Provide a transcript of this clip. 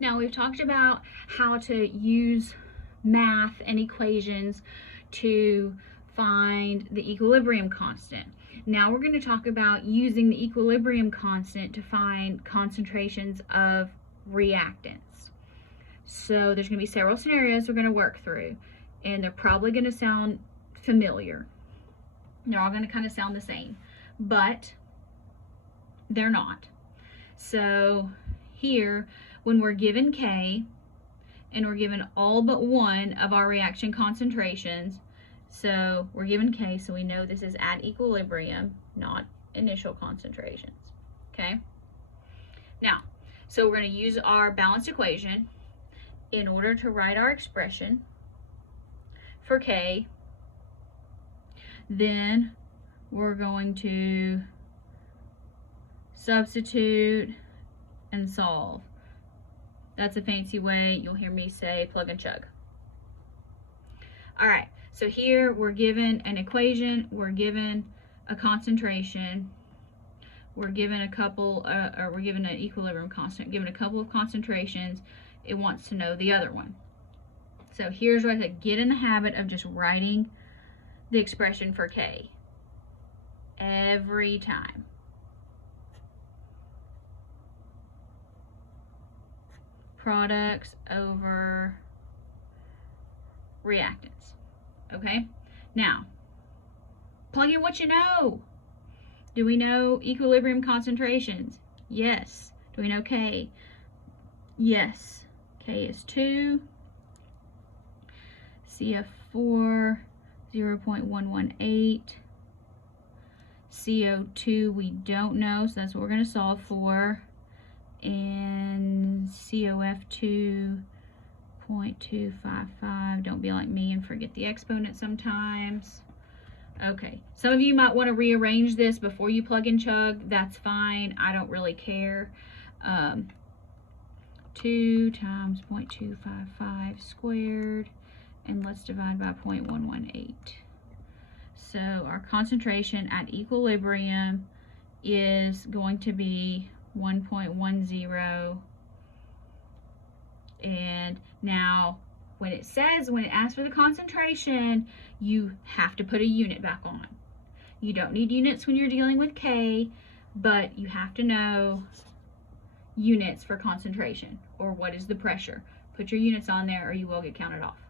Now we've talked about how to use math and equations to find the equilibrium constant. Now we're going to talk about using the equilibrium constant to find concentrations of reactants. So there's going to be several scenarios we're going to work through, and they're probably going to sound familiar. They're all going to kind of sound the same, but they're not. So here, when we're given K and we're given all but one of our reaction concentrations, so we're given K, so we know this is at equilibrium, not initial concentrations, okay? Now, so we're going to use our balanced equation in order to write our expression for K. Then we're going to substitute and solve. That's a fancy way you'll hear me say plug and chug. All right, so here we're given an equation, we're given a concentration, we're given a couple, we're given an equilibrium constant, given a couple of concentrations. It wants to know the other one. So here's what I said, get in the habit of just writing the expression for K every time. Products over reactants. Okay? Now, plug in what you know. Do we know equilibrium concentrations? Yes. Do we know K? Yes. K is 2. CF4, 0.118. CO2 we don't know, so that's what we're going to solve for. And COF 2.255. Don't be like me and forget the exponent sometimes. Okay, some of you might want to rearrange this before you plug and chug. That's fine. I don't really care. 2 times 0.255 squared, and let's divide by 0.118. So our concentration at equilibrium is going to be 1.10. And now when it asks for the concentration, you have to put a unit back on. You don't need units when you're dealing with K, but you have to know units for concentration, or what is the pressure. Put your units on there or you will get counted off.